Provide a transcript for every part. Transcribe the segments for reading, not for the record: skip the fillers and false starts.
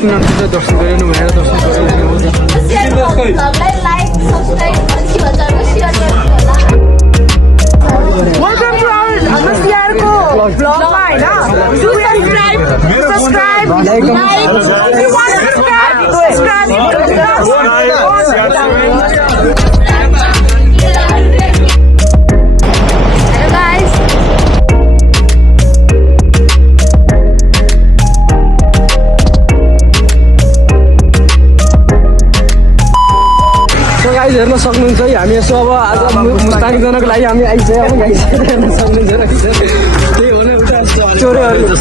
बासुकीनाथको दर्शन गरिनु भएर दर्शन welcome to our नमस्कारको ब्लगमा हैन सब्स्क्राइब लाइक हेर्न सक्नुहुन्छ है हामी यसो अब आज मुस्तानी गर्नको लागि हामी आइसक्यो अब हेर्न सक्नुहुन्छ त्यही हो नि एउटा चोरहरू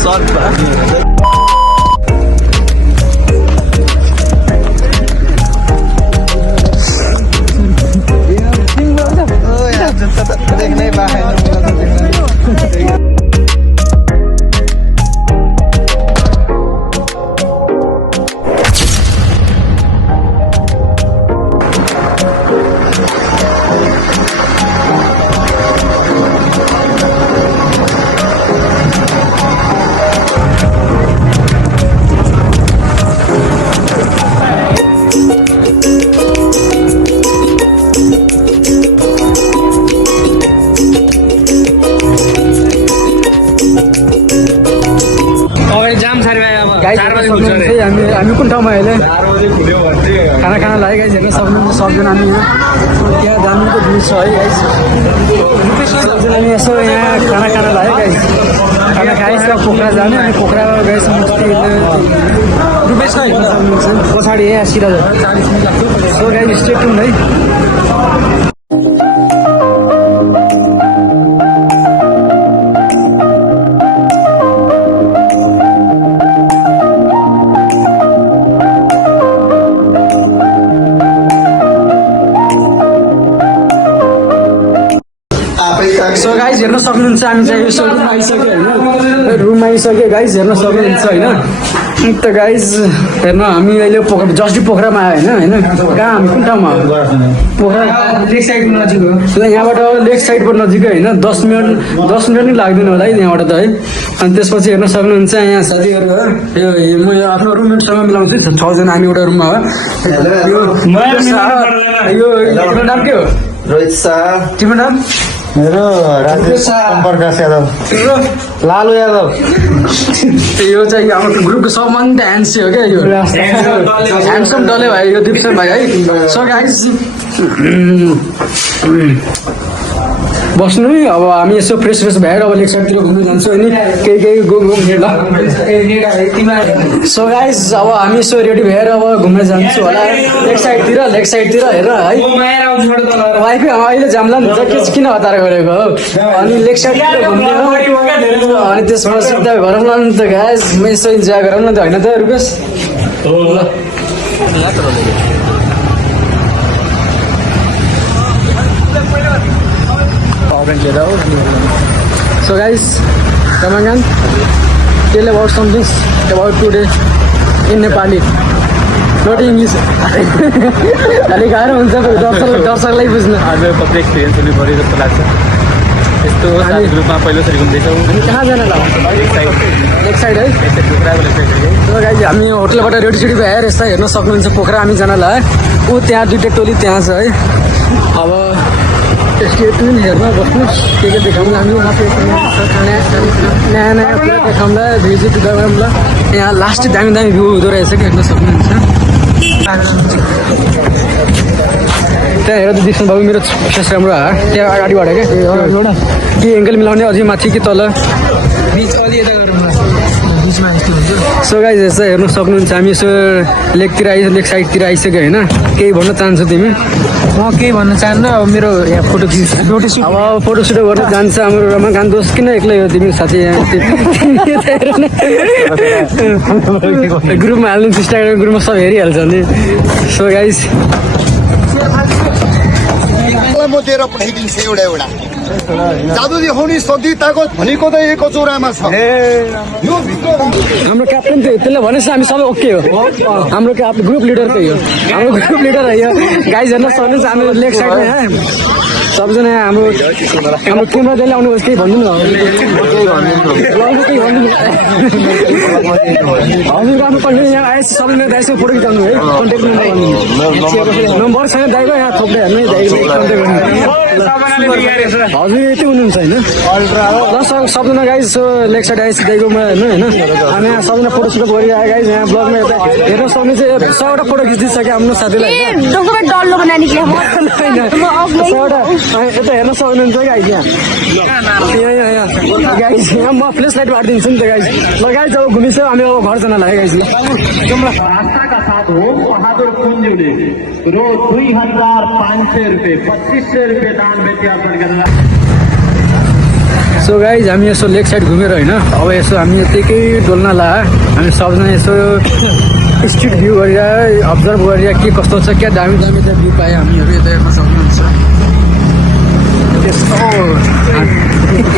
हामी कुन ठाउँमा अहिले खाना खाना लाग्यो गाइस हेर्न सक्नुहुन्छ सबजना हामी यहाँ जानुको ब्रिज छ है गाइस सबजना हामी यसो यहाँ खाना खाना लाग्यो गाइस खाना खाइसक्यो पोखरा जाने अनि पोखरा गएछ पछाडि यहाँ सिधा सो गाइस स्टे ट्युन है सो गाइस हेर्न सक्नुहुन्छ हामी चाहिँ यसो रुममा आइसक्यो होइन रुममा आइसक्यो गाइस हेर्न सक्नुहुन्छ होइन त गाइस हेर्न हामी अहिले जस्टी पोखरामा आयो होइन कहाँ हामी कुन ठाउँमा पोखरा लेक साइड नजिक हो यहाँबाट लेक साइडबाट नजिकै होइन 10 मिनट नि लाग्दैन होला है यहाँबाट त है अनि त्यसपछि हेर्न सक्नुहुन्छ यहाँ साथीहरू हो म यो आफ्नो रुममेटसँग मिलाउँछु 6 जना हामी एउटा रुममा हो यो तिम्रो नाम के हो रोहित शाह तिम्रो नाम मेरो राजेश प्रकाश यादव लालु यादव यो चाहिँ हाम्रो ग्रुपको सबभन्दा ह्यान्डसी हो क्या यो ह्यान्डसम डले भाइ यो दिप्सन भाइ है सो गाइस बस्नु है अब हामी यसो फ्रेस भएर अब लेक साइडतिर घुम्नु जान्छौँ होइन केही सो गाइस अब हामी यसो रेडी भएर अब घुम्न जान्छौँ होला लेक साइडतिर हेर है वाइफै अहिले जाम्ला हुन्छ किन हतार गरेको हो अनि लेक साइडतिर घुम्ने हो अनि त्यसबाट सिधा गरौँ न त गाइस म यसो इन्जोय गरौँ न त होइन त Rupesh So guys, come again. Tell about something about today in Nepali. Not English. अलिक गाह्रो हुन्छ दर्शकलाई बुझ्न आज कति एक्सपिरियन्स हुनु पऱ्यो जस्तो लाग्छ यस्तो ग्रुपमा पहिलोचोटि घुम्दैछौँ हामी कहाँ जान लेक साइड है गाइज हामी होटलबाट रेडीसेडी भएर यस्ता हेर्न सक्नुहुन्छ पोखरा हामी जानलाई ऊ त्यहाँ दुइटा टोली त्यहाँ छ है अब स्टेटमेन्ट हेर्न बस्नुहोस् के देखाउँला हामी नयाँ कुरा देखाउँला भिजिट गरौँला यहाँ लास्ट दामी भ्यू हुँदो रहेछ कि हेर्न सक्नुहुन्छ त्यहाँ हेर त देख्नु बाबु मेरो फेस राम्रो हो त्यहाँ अगाडिबाट क्या के एङ्गल मिलाउने अझै माथि कि तल सो गाइज यसो हेर्नु सक्नुहुन्छ हामी यसो लेक साइडतिर आइसक्यो होइन केही भन्न चाहन्छौ तिमी म केही भन्न चाहन्न अब मेरो यहाँ फोटोसुट अब फोटोसुट गर्न जान्छ हाम्रो रमाकान्त दोस्त किन एक्लै हो तिमी साथी ग्रुपमा हाल्नु इन्स्टाग्राम ग्रुपमा सब हेरिहाल्छ नि सो गाइज म दिएर पठाइदिन्छ एउटा एउटा जादु देखाउने सधैँताको भनेको त एक चौरामा छ हाम्रो क्याप्टेन थियो त्यसले भनेपछि हामी सबै ओके हो हाम्रो ग्रुप लिडर त्यही हो हाम्रो ग्रुप लिडर है गाइज हेर्न सक्नुहुन्छ हाम्रो लेग साइडमा सबजना हाम्रो क्यामेरा दाइले आउनुहोस् केही भनिदिनु न केही भनिदिनु हजुरको आफ्नो कन्टेन्ट यहाँ आएपछि सबैले दाइसँग फोटो खिचाउनु है कन्ट्याक्ट नम्बर छैन दाइको यहाँ थोप्दै हेर्नु दाइको कन्ट्याक्ट गर्नु हजुर यति हुनुहुन्छ होइन ल सबजना गाइज सो लेग साइड आएपछि दाइकोमा हेर्नु होइन हामी यहाँ सबजना फोटो सुट गरिरहेको गाइज यहाँ ब्लगमा यता हेर्न सक्ने चाहिँ 100वटा फोटो खिचिदिइसक्यो हाम्रो साथीलाई डकुमेन्ट डल्लो बनानी के यता हेर्न सक्नुहुन्छ क्या यहाँ गाइज यहाँ म फ्लेस लाइट बाटिदिन्छु नि त गाइज ल गाइज अब घुमिसक्यो हामी अब घर जान लाग्यो गाइज आस्थाका साथ ओम बहादुर कुंजले रोज 2,500 रुपये 2,500 रुपये दान व्यक्ति अर्पण गरेर सो गाइज हामी यसो लेक साइड घुमेर होइन अब यसो हामी यतिकै डोल्न ला हामी सबजना यसो स्ट्रिट भ्यू गरेर अब्जर्भ गरेर के कस्तो छ क्या दामी दामी त्यहाँ भ्यू पायो हामीहरू यता हेर्न सक्नुहुन्छ त्यस्तो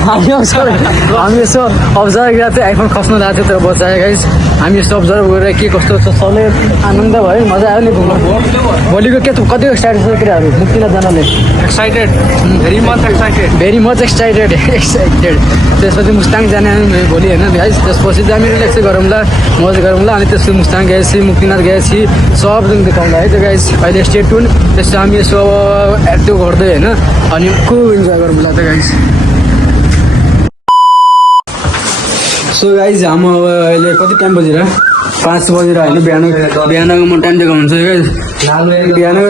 हामी यसो अब्जर्भ गरेर चाहिँ आइफोन खस्न लागेको थियो तर बचायो गाइज हामी यसो अब्जर्भ गरेर के कस्तो छ सबले आनन्द भयो मजा आयो नि घुम्न भोलिको के कति एक्साइटेड छ केटाहरू मुक्तिनाथ जानले एक्साइटेड भेरी मच एक्साइटेड त्यसपछि मुस्ताङ जाने हामी भोलि होइन गाइज त्यसपछि चाहिँ हामी रिल्याक्सै गरौँला मजा गरौँला अनि त्यसपछि मुस्ताङ गएपछि मुक्तिनाथ गएपछि सब दिन देखाउँला है त गाइज अहिले स्टे ट्युन त्यसपछि हामी यसो अब त्यो गर्दै होइन अनि खुब इन्जोय गरौँला त गाइज सो गाइज हाम्रो अब अहिले कति टाइम बजेर 5 बजेर होइन बिहानको म टाइम दिएको हुन्छ गाइज बिहानको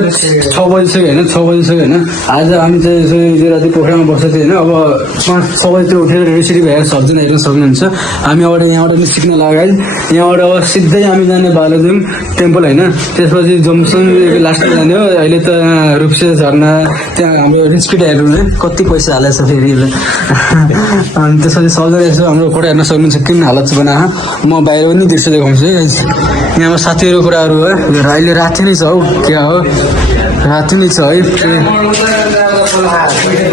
6 बजिसक्यो होइन 6 बजिसक्यो होइन आज हामी चाहिँ यसो हिजो राति पोखरामा बस्दै थियो होइन अब 5-6 बजीतिर उठेर रेडी भएर सबजना हेर्न सक्नुहुन्छ हामी अब यहाँबाट निस्किन लाग्यो यहाँबाट अब सिधै हामी जाने बालाजुङ टेम्पल होइन त्यसपछि जमसङ लास्टमा जाने हो अहिले त रूपसे झर्ना त्यहाँ हाम्रो रिस्पिट हेर्नु है कति पैसा हालेछ फेरि अनि त्यसपछि सबजना यसो हाम्रो फोटो हेर्न सक्नुहुन्छ किन हालत छ भने म बाहिर पनि दृश्य देखाउँछु है यहाँ साथीहरू कुराहरू है अहिले राति नै छ हौ क्या हो राति नै छ है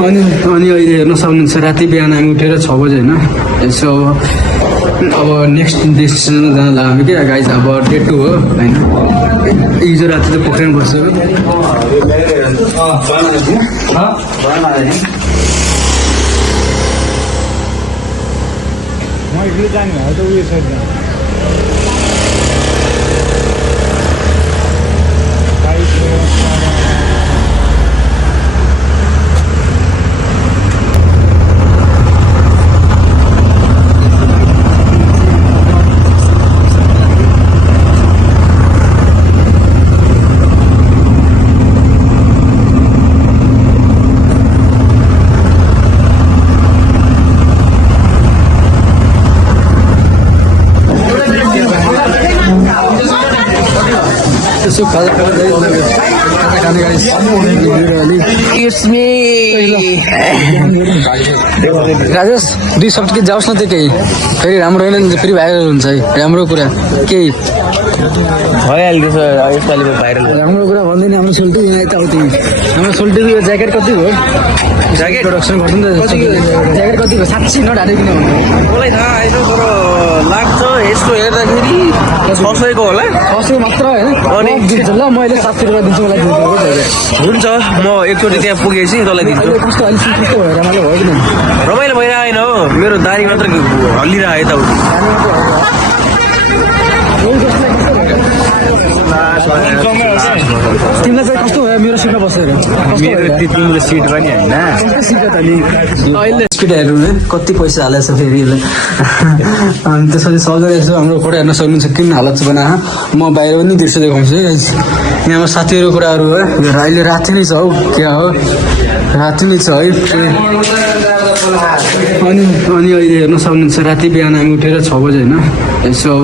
अनि अहिले हेर्न सक्नुहुन्छ राति बिहान हामी उठेर 6 बजे होइन यसो अब नेक्स्ट डेस्टिनेसन जान लाग्यो हामी क्या गाइज अब डे 2 हो होइन हिजो राति त पोखरामा बस्यो यसो खाजा खाने गाइस राजेश 2 शब्द के जाओस् न त केही फेरि राम्रो होइन फेरि भाइरल हुन्छ है राम्रो कुरा केही भइहाल्यो यसपालि भाइरल राम्रो कुरा भन्दैन हाम्रो सोल्टी यहाँ यताउति हाम्रो सोल्टीको यो ज्याकेट कति हो ज्याकेट प्रोडक्सन गर्दैन त ज्याकेट कति हो 700 नट हालिकन मलाई थाहा होइन तर लाग्छ यसको हेर्दाखेरि 600 को होला 600 मात्र होइन अनि दिन्छु ल मैले 700 रुपैयाँ दिन्छु मलाई हुन्छ म एकचोटि त्यहाँ पुगेपछि तँलाई दिन्छु कस्तो अलिक कस्तो भएर मलाई भयो किन रमाइलो भइरहेको होइन हो मेरो दारी मात्र हल्लिरहेको यताउति तिमीलाई चाहिँ कस्तो भयो मेरो सिटमा बसेर तिम्रो सिट पनि होइन अहिले स्पिड हेर्नु है कति पैसा हालेछ फेरि अनि त्यसपछि सबजना यसो हाम्रो फोटो हेर्न सक्नुहुन्छ किन हालत छ भने म बाहिर पनि दृश्य देखाउँछु है गाइस यहाँ साथीहरू कुराहरू है अहिले राति नै छ हौ क्या हो राति नै छ है अनि अहिले हेर्न सक्नुहुन्छ राति बिहान हामी उठेर 6 बजे होइन यसो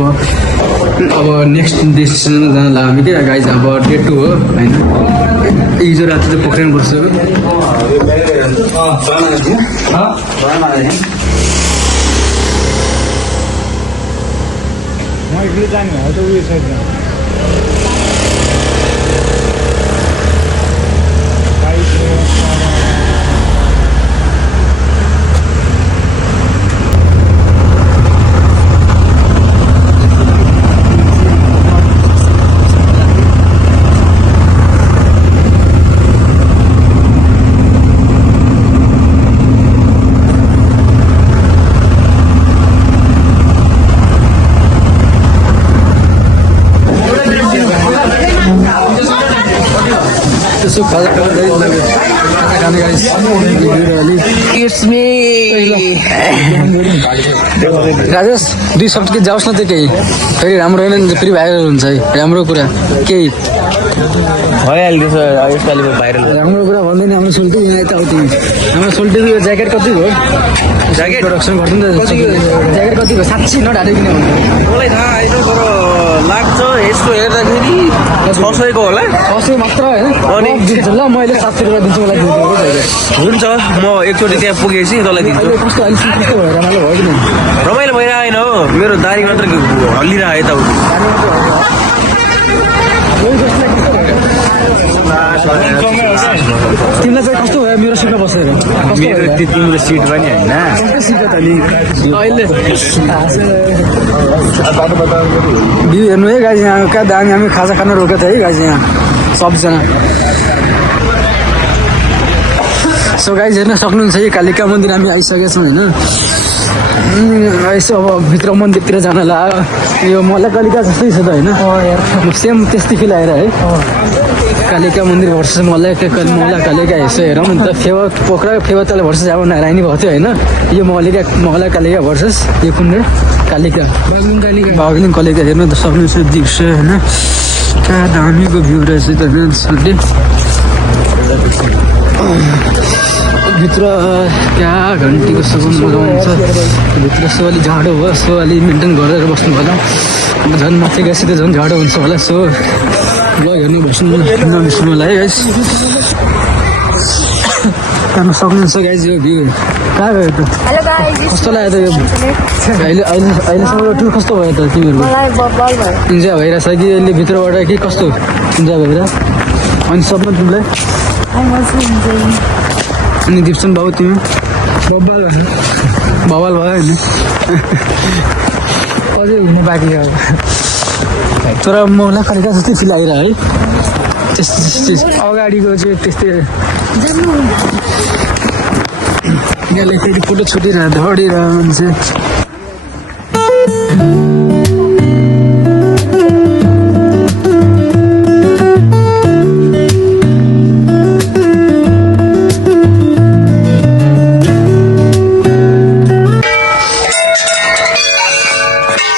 अब नेक्स्ट डेस्टिनेसन जान लाग्यो हामी क्या गाइज अब डे 2 हो होइन हिजो राति त पोखरामा बस्यो यसो खाजा खाने गाइस It's me. राजेश 2 सप्ताह जाओस् न त केही फेरि राम्रो होइन नि त फेरि भाइरल हुन्छ है राम्रो कुरा केही भइहाल्यो यसपालि भाइरल राम्रो कुरा भन्दैन हाम्रो सोल्टी यहाँ यता आउ तिमी हाम्रो सोल्टीको यो ज्याकेट कति भयो ज्याकेट प्रोडक्सन गर्दैन त ज्याकेट कति भयो 700 नढालिकन भन्नु मलाई थाहा होइन तर लाग्छ यसको हेर्दाखेरि 600 को होला 600 मात्र होइन अनि? ल मैले 700 रुपियाँ दिन्छु मलाई हुन्छ म एकचोटि त्यहाँ पुगेपछि तँलाई दिन्छु अहिले कस्तो अहिले कस्तो भयो रमाइलो भयो कि नै रमाइलो भइरहेन हो मेरो दारी मात्र हल्लिरहेको यताउति तिमीलाई चाहिँ कस्तो भयो मेरो सिटमा बसेर मेरो त्यो तिम्रो सिट पनि होइन अहिले भ्यू हेर्नु है गाइज यहाँ क्या दामी हामी खाजा खान रोकेको थियो है गाइज यहाँ सबजना सो गाइज हेर्न सक्नुहुन्छ है कालिका मन्दिर हामी आइसकेका छौँ होइन यसो अब भित्र मन्दिरतिर जान लाग्यो यो मलाई कालिका जस्तै छ त होइन सेम त्यस्तै फिल आएर है कालिका मन्दिर भर्सेस मलाई कालिका यसो हेरौँ नि त पोखरा फेवाताल भर्सेस अब नारायणी भएको थियो होइन यो मलाई कालिका भर्सेस यो कुन कालिका बागलिङ कालिका हेर्नु त सक्नुहुन्छ दृश्य होइन क्या दामीको भ्यू रहेछ त होइन भित्र क्या घन्टीको सुगन्ध मजा आउँछ भित्र सो अलि झाडो भयो सो अलि मेन्टेन गरेर बस्नु होला झन् माथि गएपछि त झन् झाडो हुन्छ होला सो ब्लग हेर्नु बस्नु नबिर्सनु होला है गाइस हेर्न सक्नुहुन्छ गाइस यो भ्यू कहाँ गयो त हेलो गाइस कस्तो लाग्यो त यो अहिलेसम्म टुर कस्तो भयो त तिमीहरूको मलाई बब्बल भयो इन्जोय भइरहेछ कि अहिले भित्रबाट कि कस्तो इन्जोय भइरहेछ अनि सबमा तिमीलाई अनि दिप्सन बाबु तिमी बबाल भयो होइन अझै हुनु बाँकी छ तर मलाई कालिका जस्तै फिल आइरह है त्यस्तै अगाडिको चाहिँ त्यस्तै यहाँले फेरि फोटो छुटिरह दौडिरह मान्छे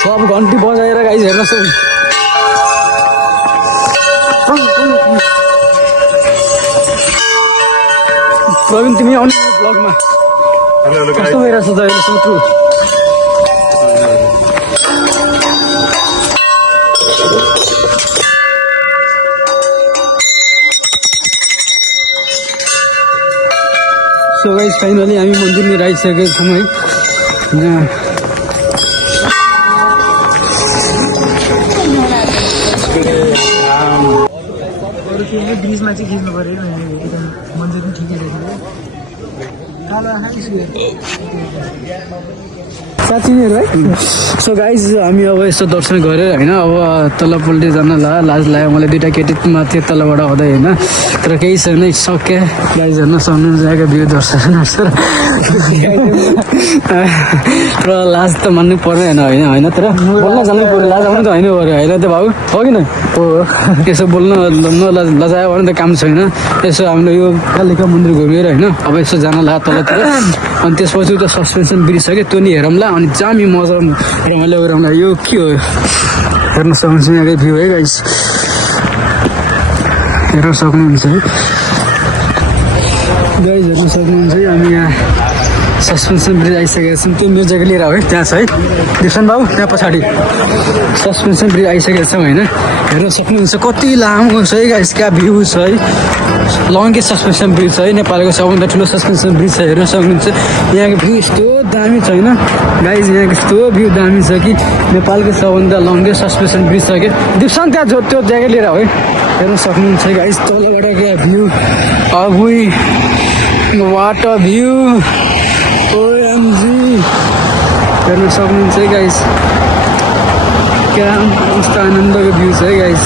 सब घन्टी बजाएर गाइस हेर्नुहोस् है प्रवीण तिमी आउने ब्लगमा कस्तो भइरहेछ त अहिलेसम्म टुर सो गाइस फाइनली हामी मन्दिरमा आइसकेका छौँ है यहाँ ब्रिजमा चाहिँ खिच्नु पऱ्यो मन्दिर पनि ठिकै रहेछ साथीहरू है सो गाइज हामी अब यस्तो दर्शन गरेर होइन अब तलपल्टि जान लाज लाग्यो मलाई दुइटा केटी माथि तलबाट आउँदै होइन तर केही छैन सक्यो गाइज हेर्न सक्नुहुन्छ यहाँको भ्यू दर्शन तर लाज त मान्नु पर्दैन होइन तर बोल्न जानु पऱ्यो लाज आउनु त होइन पऱ्यो होइन त भाउ हो कि न हो यसो बोल्न लजायो भने त काम छैन यसो हाम्रो यो कालिका मन्दिर घुमेर होइन अब यसो जान लाग्यो तलतिर अनि त्यसपछि त सस्पेन्सन ब्रिज छ कि त्यो नि हेरौँला अनि जामी मजा रमाइलो गरौँला यो के हो हेर्न सक्नुहुन्छ यहाँको भ्यू है गाइस हेर्न सक्नुहुन्छ है गाइस हेर्न सक्नुहुन्छ है हामी यहाँ सस्पेन्सन ब्रिज आइसकेका छौँ त्यो मेरो जग्गा लिएर है त्यहाँ छ है दिप्सन बाबु त्यहाँ पछाडि सस्पेन्सन ब्रिज आइसकेका छौँ होइन हेर्न सक्नुहुन्छ कति लामो छ है गाइस क्या भ्यू छ है लङ्गेस्ट सस्पेन्सन ब्रिज छ है नेपालको सबभन्दा ठुलो सस्पेन्सन ब्रिज छ हेर्न सक्नुहुन्छ यहाँको भ्यू यस्तो दामी छ होइन गाइस यहाँको यस्तो भ्यू दामी छ कि नेपालको सबभन्दा लङ्गेस्ट सस्पेन्सन ब्रिज छ कि दिप्सन त्यहाँ त्यो ज्याकेट लिएर है हेर्न सक्नुहुन्छ गाइस तलबाट क्या भ्यू अबुई वाट अ भ्यू ओएमजी हेर्न सक्नुहुन्छ है गाइस क्या कस्तो आनन्दको भ्यू छ है गाइस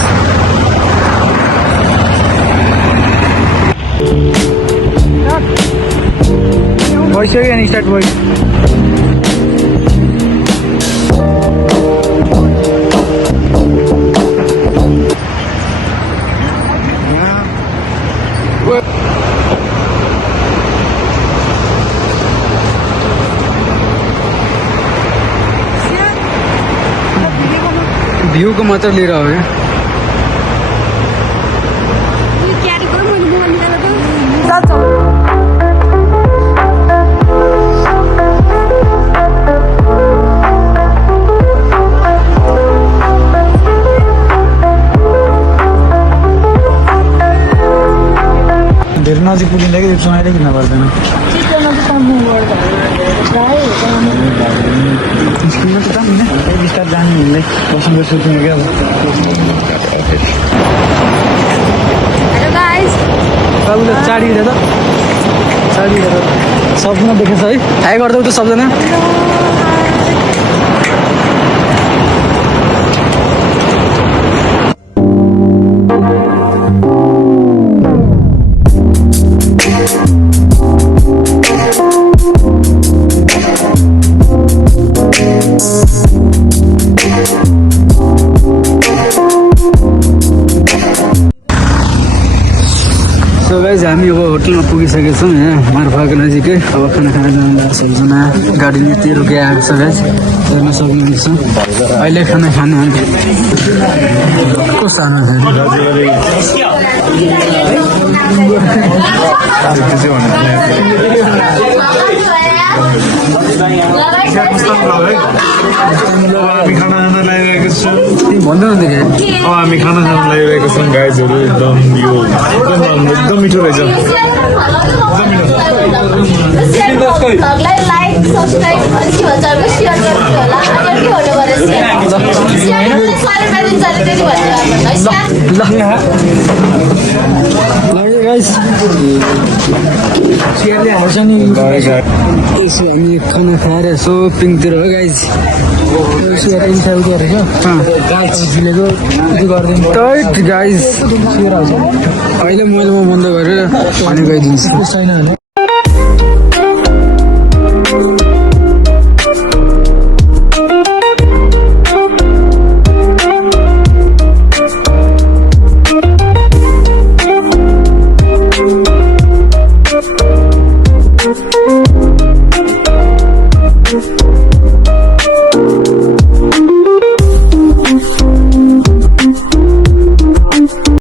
भइसक्यो नि स्टार्ट भयो भ्यूको मात्र लिएर हो क्या धेरै नजिक पुगिँदा कि सुनाइले किन पर्दैन स्कुलमा त जानु बिस्तार जानु हुँदै बस्नु सोच्नु क्या हेलो गाइस सबले चाडिएर सबजना देखेछ है हाई गरिदेऊ त सबजना सो गाइज हामी अब होटलमा पुगिसकेका छौँ यहाँ मार्फाको नजिकै अब खाना खान जाँदा सबजना गाडी यति रोकिया आएको छ गाइज हेर्न सक्नुहुन्छ अहिले खाना खाने कस्तो सानो हामी खाना खान लागिरहेको छौँ भन्दै हुँदैन हामी खाना खान लागिरहेको छौँ गाइजहरू एकदम यो एकदम मिठो रहेछ लाइक सब्सक्राइब सेयर गर्नु होला गाइस सेयरले हाल्छ नि यसो हामी खाना खाएर यसो पिङतिर हो गाइस सेयर इन्टरभ्यू गरेको टाइट गाइस अहिले मैले बन्द गरेर अनि गइदिन्छु छैन